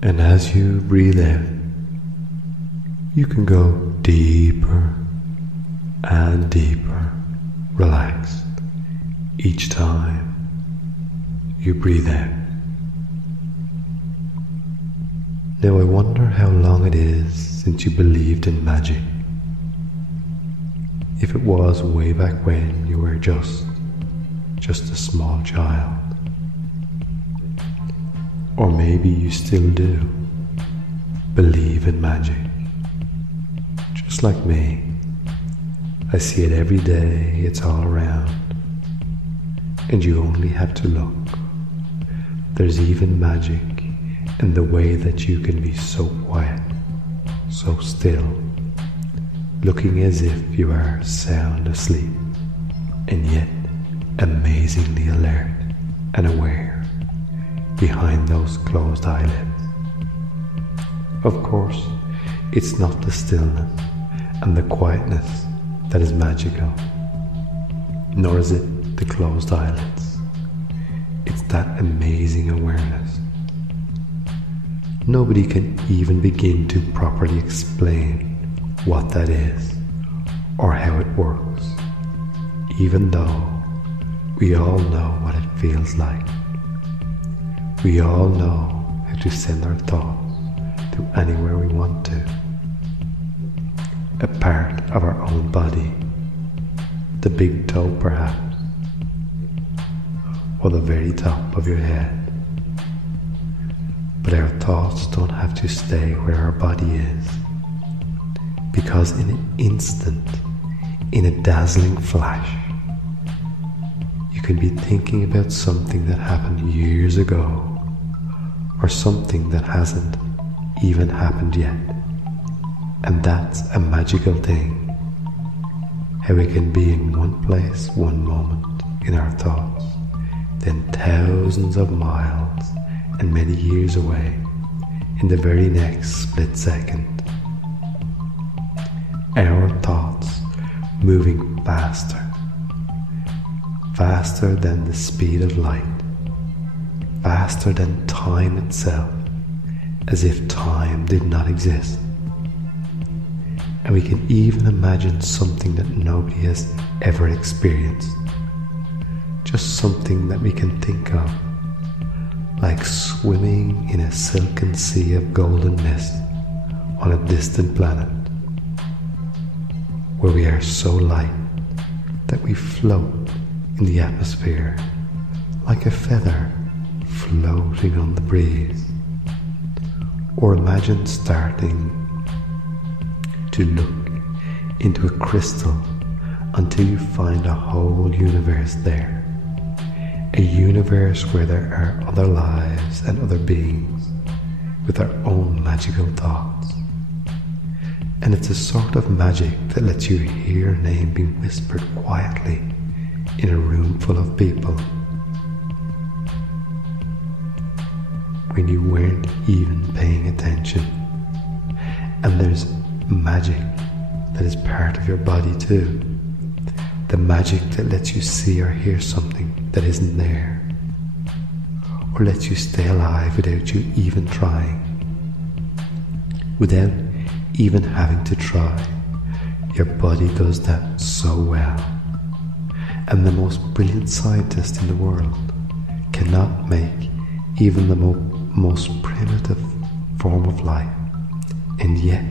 And as you breathe out, you can go deeper and deeper, relaxed, each time you breathe out. Now I wonder how long it is since you believed in magic. If it was way back when you were just a small child. Or maybe you still do believe in magic. Just like me, I see it every day, it's all around. And you only have to look. There's even magic in the way that you can be so quiet, so still, looking as if you are sound asleep, and yet amazingly alert and aware behind those closed eyelids. Of course, it's not the stillness and the quietness that is magical, nor is it the closed eyelids. It's that amazing awareness. Nobody can even begin to properly explain what that is or how it works, even though we all know what it feels like. We all know how to send our thoughts to anywhere we want to. A part of our own body, the big toe perhaps, or the very top of your head. But our thoughts don't have to stay where our body is, because in an instant, in a dazzling flash, you can be thinking about something that happened years ago, or something that hasn't even happened yet. And that's a magical thing, how we can be in one place, one moment in our thoughts, then thousands of miles and many years away in the very next split second. Our thoughts moving faster, faster than the speed of light, faster than time itself, as if time did not exist. And we can even imagine something that nobody has ever experienced, just something that we can think of, like swimming in a silken sea of golden mist on a distant planet, where we are so light that we float in the atmosphere like a feather floating on the breeze. Or imagine starting to look into a crystal until you find a whole universe there. A universe where there are other lives and other beings with their own magical thoughts. And it's a sort of magic that lets you hear a name being whispered quietly in a room full of people, when you weren't even paying attention. And there's magic that is part of your body too. The magic that lets you see or hear something that isn't there, or lets you stay alive without you even trying. Without even having to try, your body does that so well. And the most brilliant scientist in the world cannot make even the most primitive form of life, and yet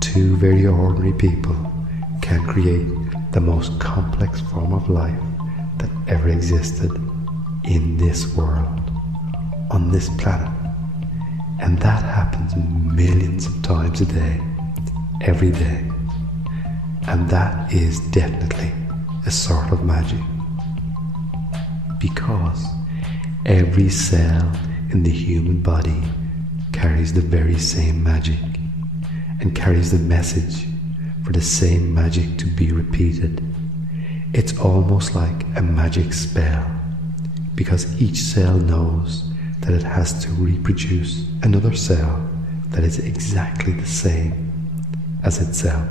two very ordinary people can create the most complex form of life that ever existed in this world, on this planet. And that happens millions of times a day, every day. And that is definitely a sort of magic, because every cell in the human body carries the very same magic and carries the message for the same magic to be repeated. It's almost like a magic spell, because each cell knows that it has to reproduce another cell that is exactly the same as itself.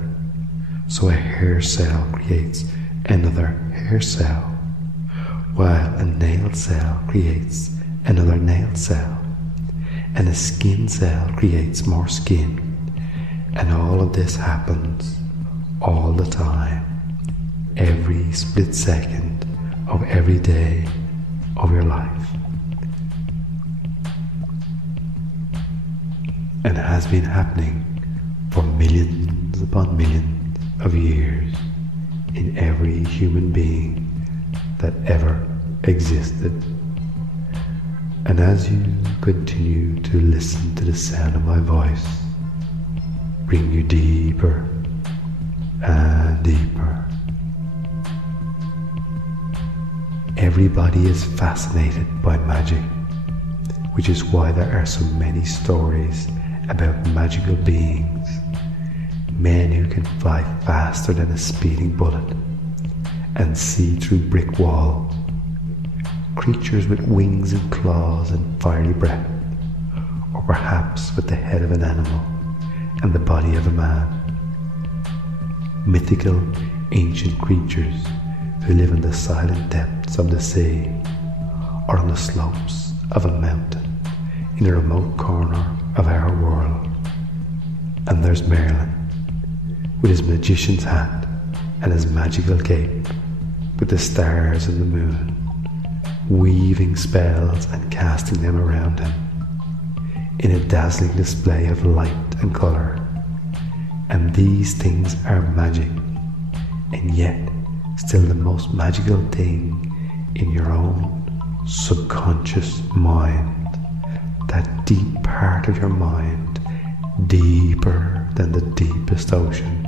So a hair cell creates another hair cell, while a nail cell creates another nail cell, and a skin cell creates more skin, and all of this happens all the time, every split second of every day of your life, and has been happening for millions upon millions of years in every human being that ever existed. And as you continue to listen to the sound of my voice, bring you deeper and deeper. Everybody is fascinated by magic, which is why there are so many stories about magical beings, men who can fly faster than a speeding bullet and see through brick walls, creatures with wings and claws and fiery breath, or perhaps with the head of an animal and the body of a man. Mythical ancient creatures who live in the silent depths of the sea or on the slopes of a mountain in a remote corner of our world. And there's Merlin, with his magician's hat and his magical cape, with the stars and the moon, weaving spells and casting them around him in a dazzling display of light and colour. And these things are magic, and yet still the most magical thing in your own subconscious mind, that deep part of your mind, deeper than the deepest ocean,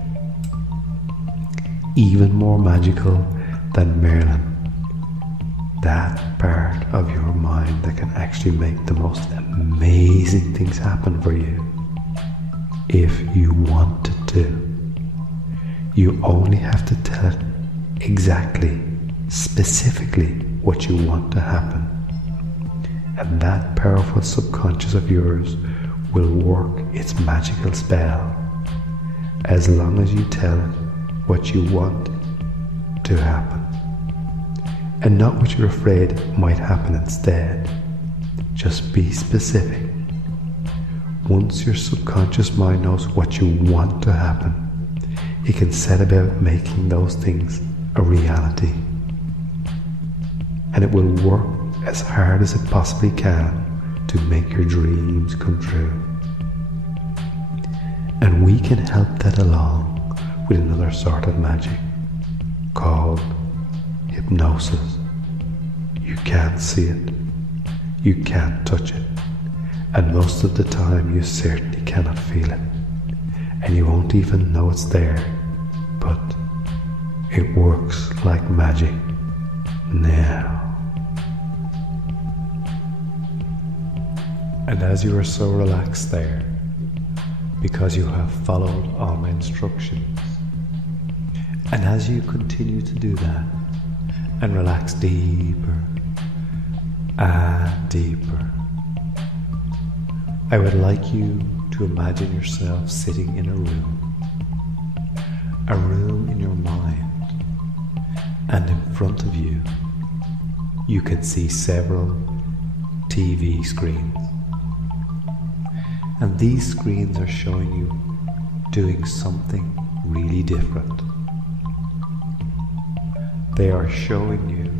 even more magical than Merlin, that part of your mind that can actually make the most amazing things happen for you if you wanted to. You only have to tell it exactly, specifically what you want to happen, and that powerful subconscious of yours will work its magical spell as long as you tell it what you want to happen and not what you're afraid might happen instead. Just be specific. Once your subconscious mind knows what you want to happen, it can set about making those things a reality, and it will work as hard as it possibly can to make your dreams come true. And we can help that along with another sort of magic called hypnosis. You can't see it, you can't touch it, and most of the time you certainly cannot feel it, and you won't even know it's there, but it works like magic. Now. And as you are so relaxed there, because you have followed all my instructions, and as you continue to do that and relax deeper and deeper, I would like you to imagine yourself sitting in a room in your mind, and in front of you, you can see several TV screens. And these screens are showing you doing something really different. They are showing you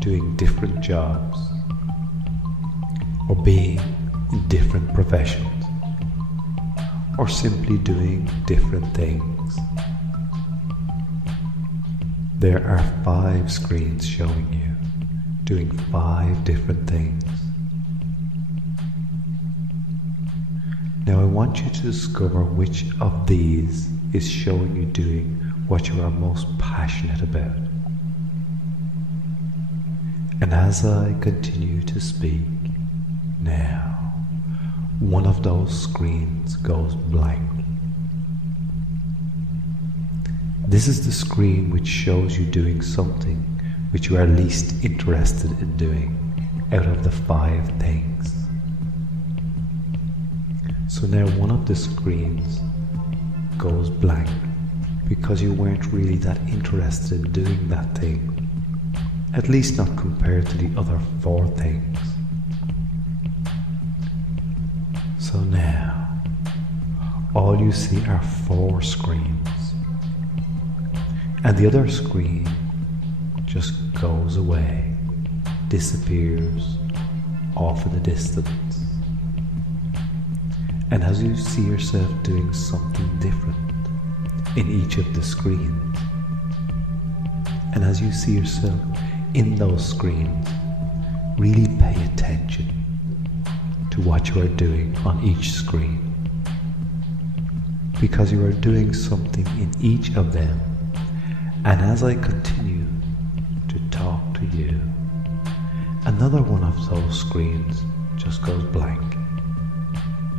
doing different jobs or being in different professions or simply doing different things. There are 5 screens showing you doing 5 different things. Now I want you to discover which of these is showing you doing what you are most passionate about. And as I continue to speak, now, one of those screens goes blank. This is the screen which shows you doing something which you are least interested in doing out of the 5 things. So now one of the screens goes blank because you weren't really that interested in doing that thing, at least not compared to the other 4 things. So now, all you see are 4 screens, and the other screen just goes away, disappears off in the distance. And as you see yourself doing something different in each of the screens, and as you see yourself in those screens, really pay attention to what you are doing on each screen, because you are doing something in each of them. And as I continue to talk to you, another one of those screens just goes blank,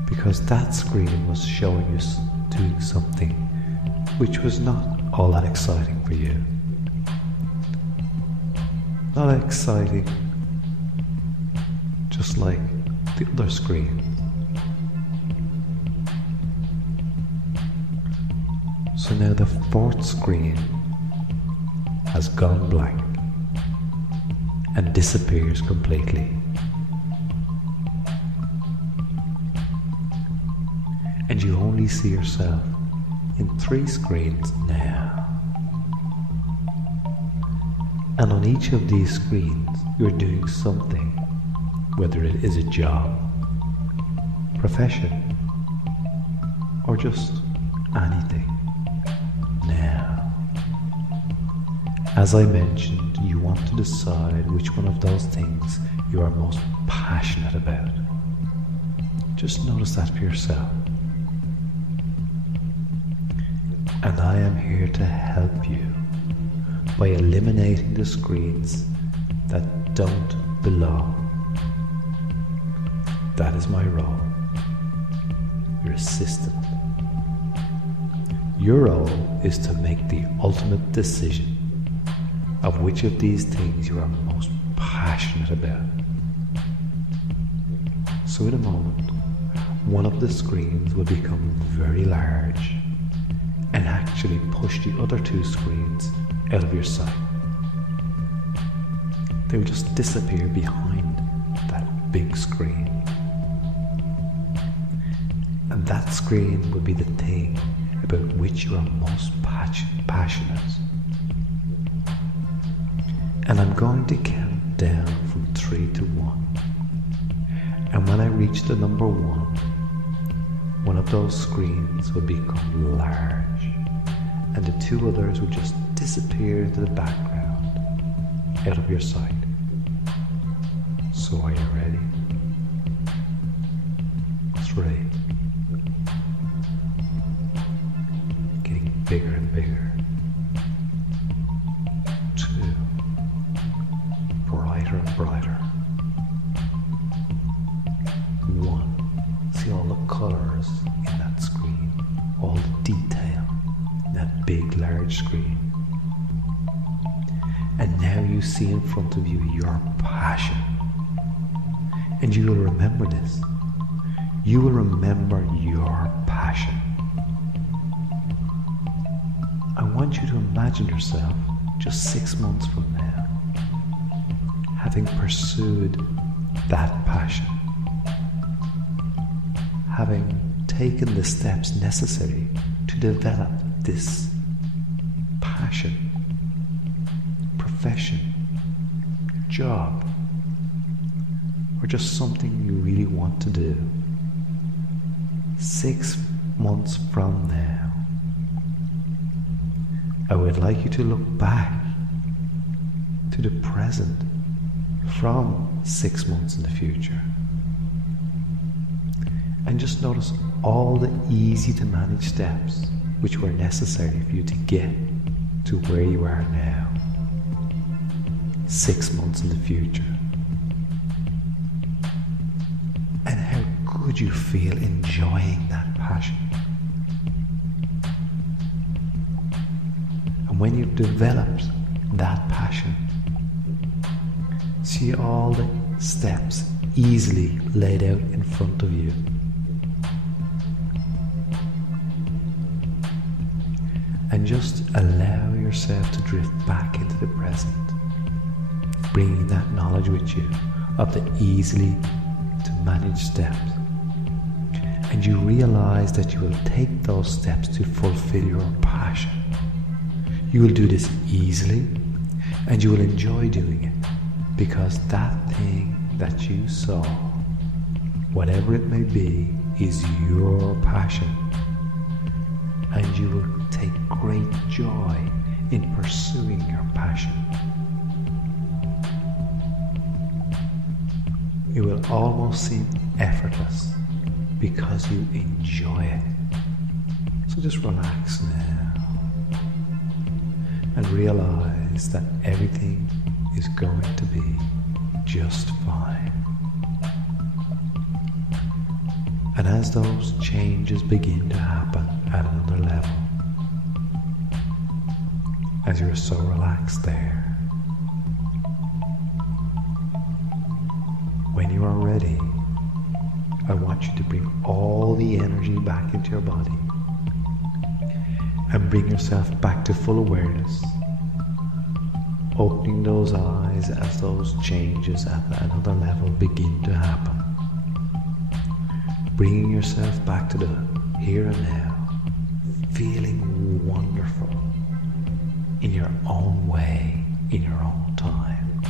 because that screen was showing you doing something which was not all that exciting for you. Not exciting, just like the other screen. So now the 4th screen has gone blank and disappears completely. And you only see yourself in 3 screens now. And on each of these screens, you're doing something, whether it is a job, profession, or just anything. Now, as I mentioned, you want to decide which one of those things you are most passionate about. Just notice that for yourself. And I am here to help you by eliminating the screens that don't belong. That is my role, your assistant. Your role is to make the ultimate decision of which of these things you are most passionate about. So in a moment, one of the screens will become very large and actually push the other 2 screens out of your sight. They will just disappear behind that big screen. And that screen will be the thing about which you are most passionate. And I'm going to count down from 3 to 1. And when I reach the number 1, one of those screens will become large, and the 2 others will just disappear into the background, out of your sight. So are you ready? 3. Getting bigger and bigger. 2. Brighter and brighter. 1. See all the colors in that screen, all the detail in that big large screen. And now you see in front of you your passion. And you will remember this. You will remember your passion. I want you to imagine yourself just 6 months from now, having pursued that passion, having taken the steps necessary to develop this passion, profession, job, or just something you really want to do. 6 months from now, I would like you to look back to the present from 6 months in the future, and just notice all the easy to manage steps which were necessary for you to get to where you are now, 6 months in the future. And how good you feel enjoying that passion. And when you've developed that passion, see all the steps easily laid out in front of you. And just allow yourself to drift back into the present, bringing that knowledge with you of the easily to manage steps, and you realize that you will take those steps to fulfill your passion. You will do this easily, and you will enjoy doing it, because that thing that you saw, whatever it may be, is your passion, and you will take great joy in pursuing your passion. It will almost seem effortless because you enjoy it. So just relax now and realize that everything is going to be just fine. And as those changes begin to happen at another level, as you're so relaxed there, when you are ready, I want you to bring all the energy back into your body and bring yourself back to full awareness, opening those eyes as those changes at another level begin to happen, bringing yourself back to the here and now, feeling wonderful in your own way, in your own time,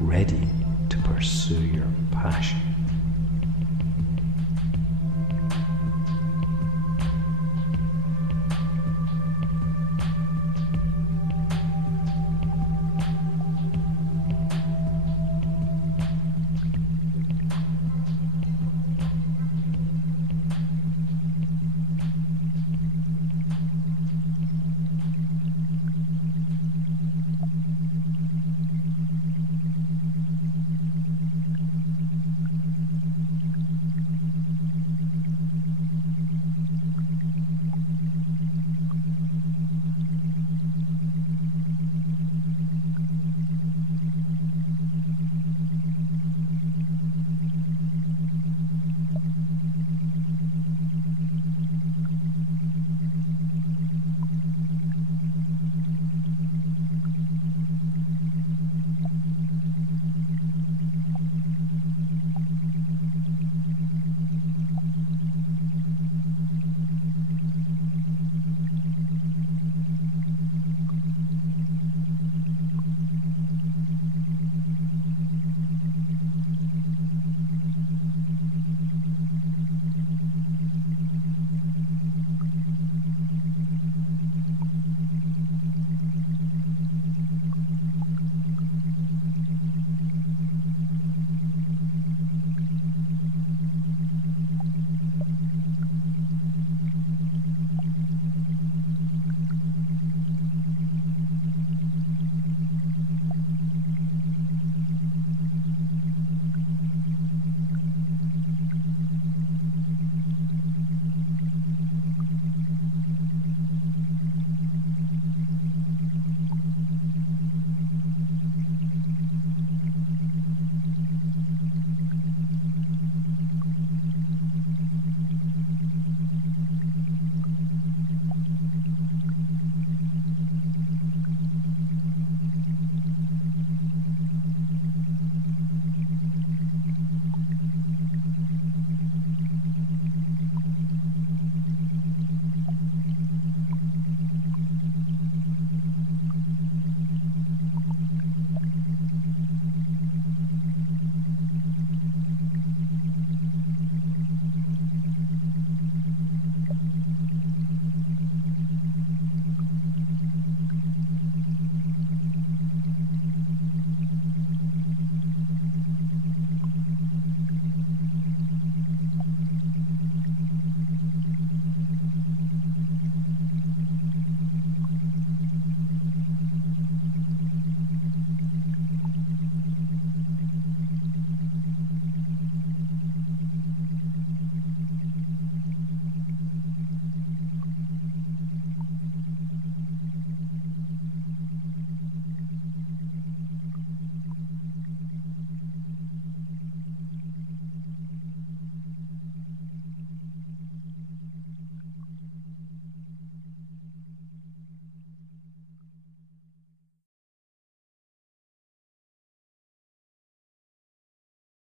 ready to pursue your passion.